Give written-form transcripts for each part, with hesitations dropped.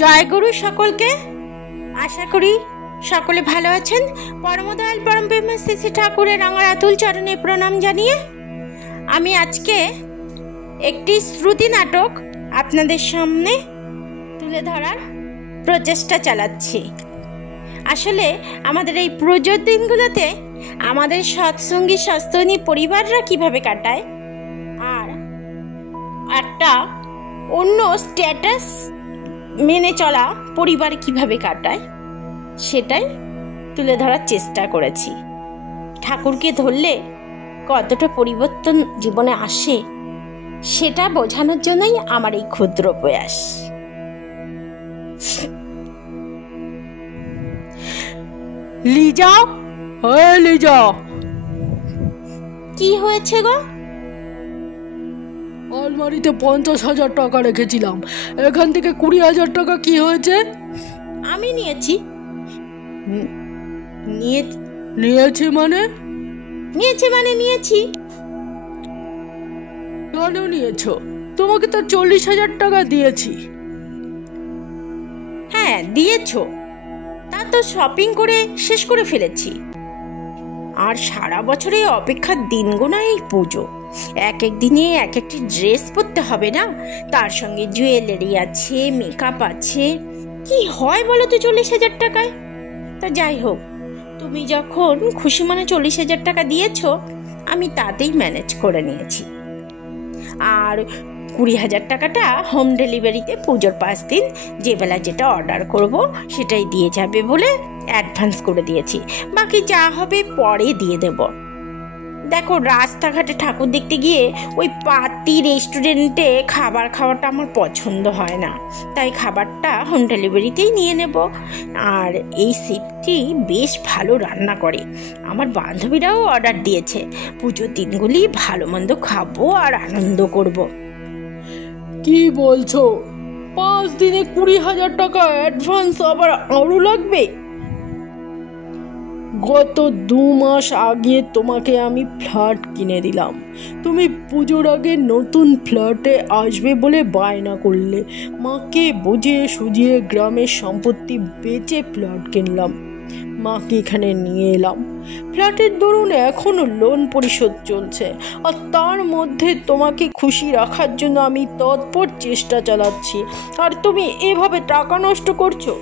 জয় গুরু সকলকে। আশা করি সকলে ভালো আছেন। পরমদয়াল পরম প্রেমময় শ্রী শ্রী ঠাকুরের রাঙার আতুল চরণে প্রণাম জানিয়ে আমি আজকে একটি শ্রুতি নাটক আপনাদের সামনে তুলে ধরার প্রচেষ্টা চালাচ্ছি। আসলে আমাদের এই পুজোর দিনগুলোতে আমাদের সৎসঙ্গী সস্তনী পরিবাররা কিভাবে কাটায় আর একটা অন্য স্ট্যাটাস মেনে চলা পরিবার কিভাবে কাটায় সেটাই তুলে ধরার চেষ্টা করেছি। ঠাকুরকে ধরলে কতটা পরিবর্তন জীবনে আসে সেটা বোঝানোর জন্যই আমার এই ক্ষুদ্র প্রয়াস। লিজা, লিজা, কি হয়েছে গো? আলমারিতে 50,000 টাকা রেখেছিলাম, এখান থেকে 20,000 টাকা কি হয়েছে? আমি নিয়েছি। নিয়েছি মানে? নিয়েছি। কেন নিয়েছো? তোমাকে তো 40,000 টাকা দিয়েছি। হ্যাঁ দিয়েছো, তা তো শপিং করে শেষ করে ফেলেছি। আর সারা বছরে অপেক্ষার দিন গোনা এই পুজো। এক এক দিনে এক একটি ড্রেস পরতে হবে না, তার সঙ্গে জুয়েলারি আছে, মেকআপ আছে, কি হয় বলো তো 40,000 টাকায়? তা যাই হোক, তুমি যখন খুশি মনে 40,000 টাকা দিয়েছো, আমি তাতেই ম্যানেজ করে নিয়েছি। আর 20,000 টাকাটা হোম ডেলিভারিতে পুজোর 5 দিন যে বেলা যেটা অর্ডার করব সেটাই দিয়ে যাবে বলে অ্যাডভান্স করে দিয়েছি। বাকি যা হবে পরে দিয়ে দেব। দেখো, রাস্তাঘাটে ঠাকুর দেখতে গিয়ে ওই পার্টি রেস্টুরেন্টে খাবার খাওয়াটা আমার পছন্দ হয় না, তাই খাবারটা হোম ডেলিভারিতেই নিয়ে নেব। আর এই শিফটটি বেশ ভালো রান্না করে, আমার বান্ধবীরাও অর্ডার দিয়েছে। পুজোর দিনগুলি ভালো মন্দ খাবো আর আনন্দ করব। কি বলছো? 5 দিনে 20,000 টাকা অ্যাডভান্স আবার আরো লাগবে? গত 2 মাস আগে তোমাকে আমি ফ্ল্যাট কিনে দিলাম, তুমি পুজোর আগে নতুন ফ্ল্যাটে আসবে বলে বায়না করলে। মাকে বুঝিয়ে সুঝিয়ে গ্রামের সম্পত্তি বেচে ফ্ল্যাট কিনলাম, মাকে এখানে নিয়ে এলাম। ফ্ল্যাটের দরুন এখনো লোন পরিশোধ চলছে, আর তার মধ্যে তোমাকে খুশি রাখার জন্য আমি তৎপর চেষ্টা চালাচ্ছি, আর তুমি এভাবে টাকা নষ্ট করছো।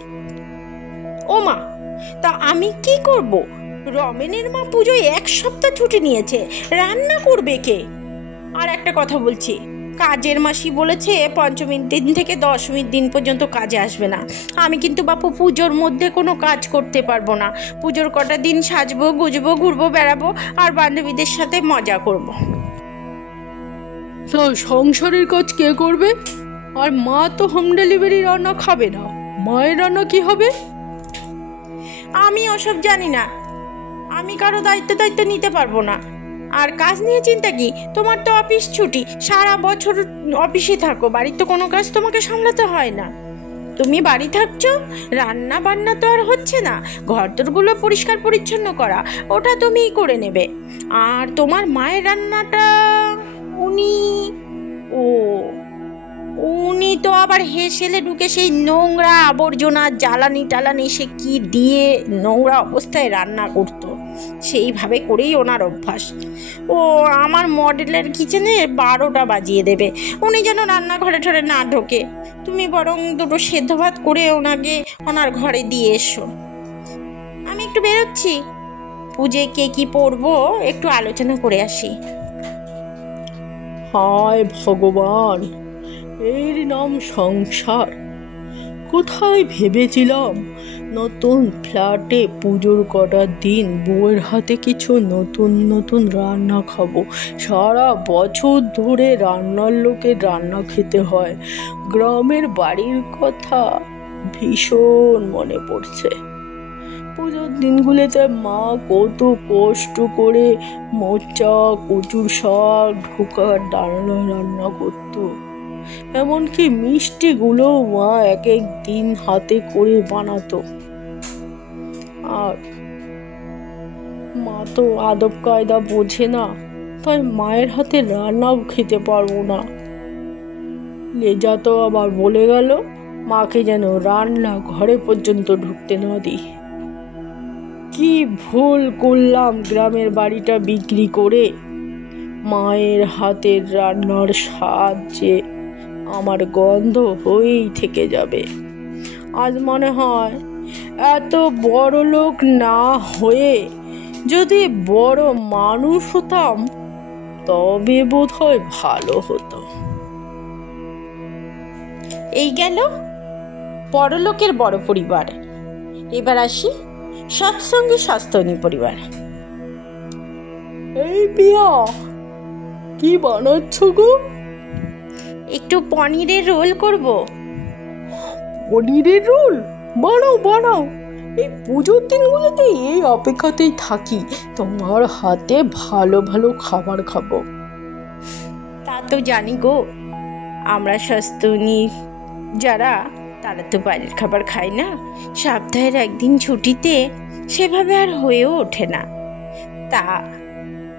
ও মা, তা আমি কি করব? রমেনের মা পুজোয় 1 সপ্তাহ ছুটি নিয়েছে, রান্না করবে কে? আর একটা কথা বলছি, কাজের মাসি বলেছে পঞ্চমীর দিন থেকে দশমীর দিন পর্যন্ত কাজে আসবে না। আমি কিন্তু বাপু পুজোর মধ্যে কোনো কাজ করতে পারবো না। পুজোর কটা দিন সাজবো, গুজবো, ঘুরবো, বেড়াবো আর বান্ধবীদের সাথে মজা করব। তা সংসারের কাজ কে করবে? আর মা তো হোম ডেলিভারি রান্না খাবে না, মায়ের রান্না কি হবে? আমি ওসব জানি না, আমি কারো দায়িত্ব নিতে পারবো না। আর কাজ নিয়ে চিন্তা কি? তোমার তো অফিস ছুটি, সারা বছর অফিসে থাকো, বাড়ির তো কোনো কাজ তোমাকে সামলাতে হয় না। তুমি বাড়ি থাকছো, রান্না বান্না তো আর হচ্ছে না, ঘরদোরগুলো পরিষ্কার পরিচ্ছন্ন করা ওটা তুমিই করে নেবে। আর তোমার মায়ের রান্নাটা উনি তো আবার হেসেলে ঢুকে সেই নোংরা আবর্জনা জ্বালানি টালানি সে কি দিয়ে নোংরা অবস্থায় রান্না করতো, সেইভাবে করেই ওনার অভ্যাস। ও আমার মডেলের কিচেনে 12টা বাজিয়ে দেবে, উনি যেন রান্নাঘরে ঠরে না ঢোকে। তুমি বরং 2টো সেদ্ধ ভাত করে ওনাকে ওনার ঘরে দিয়ে এসো। আমি একটু বেরোচ্ছি, পুজোয় কে কি পরবো একটু আলোচনা করে আসি। হায় ভগবান, এর নাম সংসার! কোথায় ভেবেছিলাম নতুন ফ্ল্যাটে পুজোর কটা দিন বউয়ের হাতে কিছু নতুন নতুন রান্না খাবো। সারা বছর ধরে রান্নার লোকের রান্না খেতে হয়। গ্রামের বাড়ির কথা ভীষণ মনে পড়ছে। পুজোর দিনগুলোতে মা কত কষ্ট করে মোচা, কচুর শাক, ঢোকা ডালনা রান্না করতো। এমনকি মিষ্টিগুলো মা এক এক দিন হাতে করে বানাতো। আর মা তো আদব কায়দা বোঝে না, তাই মায়ের হাতে রান্নাও খেতে পারবো না। লেজা তো আবার বলে গেল মাকে যেন রান্না ঘরে পর্যন্ত ঢুকতে না দিই। কি ভুল করলাম গ্রামের বাড়িটা বিক্রি করে। মায়ের হাতের রান্নার স্বাদ যে আমার গন্ধ হয়েই থেকে যাবে। আজ মনে হয় এত বড় লোক না হয়ে যদি বড় মানুষ হতাম তবে বোধহয় ভালো হতো। এই গেল বড়লোকের বড় পরিবার। এবার আসি সৎসঙ্গী সস্তনী পরিবার। এই পিয়া, কি বানাচ্ছ গো? একটু পনিরের রোল করব। পনিরের রোল? বানাও বানাও। এই পুজোর দিনগুলোতে এই অপেক্ষাতেই থাকি তোমার হাতে ভালো ভালো খাবার খাবো। তা তো জানি গো, আমরা সস্তনী যারা তারা তো বাইরের খাবার খায় না। সপ্তাহের একদিন ছুটিতে সেভাবে আর হয়েও ওঠে না। তা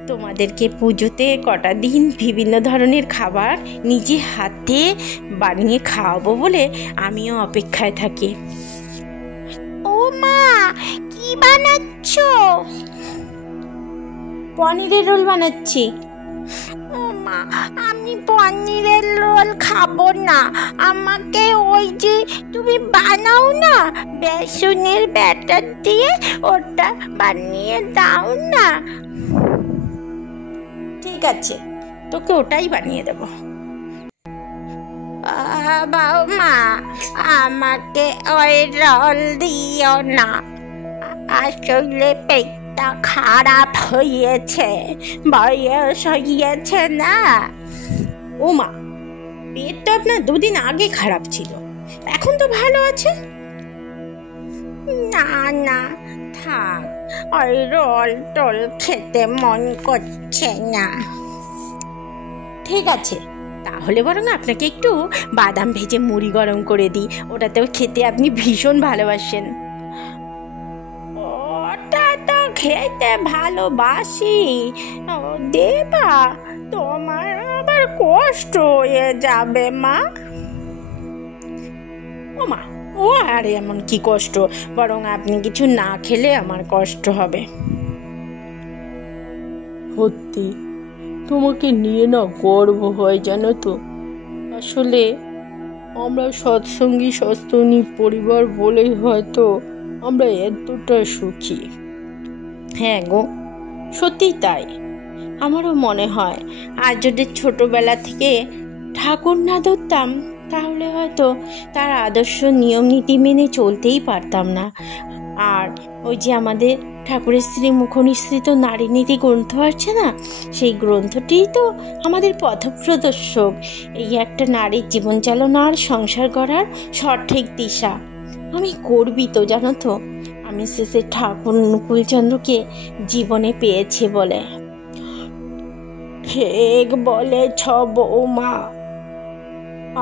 তোমাদেরকে পুজোতে কটা দিন বিভিন্ন ধরনের খাবার নিজে হাতে বানিয়ে খাওয়াবো বলে আমিও অপেক্ষায় থাকি। ও মা, কি বানাচ্ছ? পনিরের রোল বানাচ্ছি। ও মা, আমি পনিরের রোল খাবো না। আমাকে ওই যে তুমি বানাও না বেসনের ব্যাটার দিয়ে, ওটা বানিয়ে দাও না। ঠিক আছে, তোকে ওটাই বানিয়ে দেব। মা, আমাকে ওই রোল দিও না। আসলে পেটটা খারাপ হয়েছে, বয়স হয়েছে না। ও মা, পেট তো আপনার দুদিন আগে খারাপ ছিল, এখন তো ভালো আছে। না না, থাক, ওই রোল টোল খেতে মন করছে না। ঠিক আছে, তাহলে বরং আপনাকে একটু বাদাম ভেজে মুড়ি গরম করে দিই, ওটাতেও খেতে আপনি ভীষণ ভালোবাসেন। ওটা তো খেতে ভালোবাসি, দেবা, তোমার আবার কষ্ট হয়ে যাবে মা। ও মা, ও আরে এমন কি কষ্ট, বরং আপনি কিছু না খেলে আমার কষ্ট হবে। সত্যি তোমাকে নিয়ে না গর্ব হয় জানো তো। আসলে আমরা সৎসঙ্গী সস্তনী পরিবার বলেই হয়তো আমরা এতটা সুখী। হ্যাঁ গো, সত্যিই তাই। আমারও মনে হয় আর যদি ছোটবেলা থেকে ঠাকুর না ধরতাম তাহলে হয়তো তার আদর্শ নিয়ম নীতি মেনে চলতেই পারতাম না। আর ওই যে আমাদের ঠাকুরের শ্রীমুখ নিঃসৃত নারী নীতি গ্রন্থ আছে না, সেই গ্রন্থটিই তো আমাদের পথপ্রদর্শক। এই একটা নারীর জীবন চালনার সংসার গড়ার সঠিক দিশা। আমি গর্বিত জানো তো, আমি শেষে ঠাকুর অনুকূলচন্দ্রকে জীবনে পেয়েছি বলে। ঠিক বলেছ বৌমা।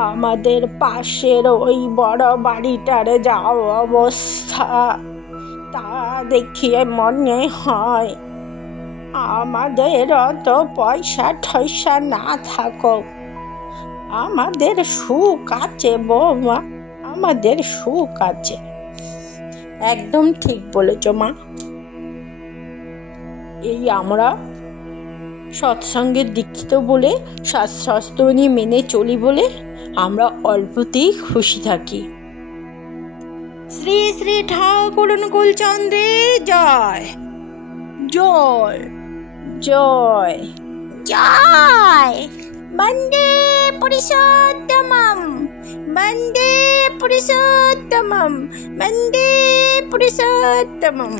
আমাদের পাশের ওই বড় বাড়িটার যা অবস্থা তা দেখিয়ে মনে হয় আমাদের অত পয়সা ঠয়সা না থাকো, আমাদের সুখ আছে বৌমা, আমাদের সুখ আছে। একদম ঠিক বলেছ মা। এই আমরা সৎসঙ্গের দীক্ষিত বলে, সস্তনী মেনে চলি বলে আমরা অল্পতেই খুশি থাকি। শ্রী শ্রী ঠাকুর অনুকূলচন্দ্রের জয় জয় জয় জয়। বন্দে পুরুষোত্তমম, বন্দে পুরুষোত্তমম, বন্দে পুরুষোত্তমম।